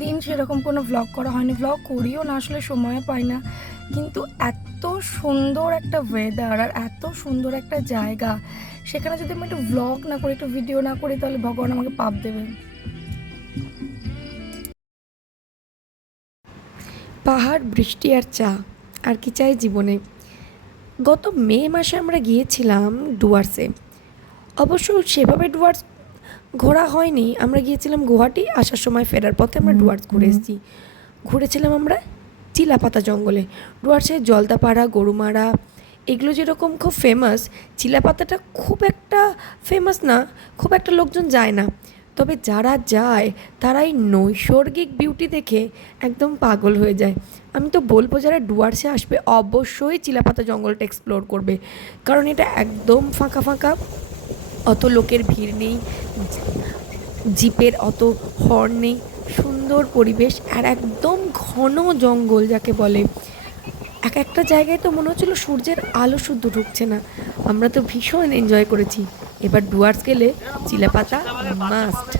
দিন সেরকম কোনো ভ্লগ করা হয়নি, ভ্লগ করিও না, আসলে সময় পাই না। কিন্তু এত সুন্দর একটা ওয়েদার আর এত সুন্দর একটা জায়গা, সেখানে যদি আমি একটু ভ্লগ না করি, একটু ভিডিও না করি, তাহলে ভগবান আমাকে পাপ দেবে। পাহাড়, বৃষ্টি আর চা, আর কি চাই জীবনে। গত মে মাসে আমরা গিয়েছিলাম ডুয়ার্সে। অবশ্য সেভাবে ডুয়ার্স ঘোরা হয়নি, আমরা গিয়েছিলাম গুয়াহাটি, আসার সময় ফেরার পথে আমরা ডুয়ার্স ঘুরে এসেছি। ঘুরেছিলাম আমরা চিলাপাতা জঙ্গলে। ডুয়ার্সের জলদাপাড়া, গরুমারা এগুলো যেরকম খুব ফেমাস, চিলাপাতাটা খুব একটা ফেমাস না, খুব একটা লোকজন যায় না। তবে যারা যায় তারা এই নৈসর্গিক বিউটি দেখে একদম পাগল হয়ে যায়। আমি তো বলবো যারা ডুয়ার্সে আসবে অবশ্যই চিলাপাতা জঙ্গলটা এক্সপ্লোর করবে, কারণ এটা একদম ফাঁকা ফাঁকা, অত লোকের ভিড় নেই, জিপের অত হর্ন নেই, সুন্দর পরিবেশ আর একদম ঘন জঙ্গল যাকে বলে। এক একটা জায়গায় তো মনে হচ্ছিলো সূর্যের আলো শুদ্ধ ঢুকছে না। আমরা তো ভীষণ এনজয় করেছি। এবার ডুয়ার্স গেলে চিলাপাতা মাস্ট।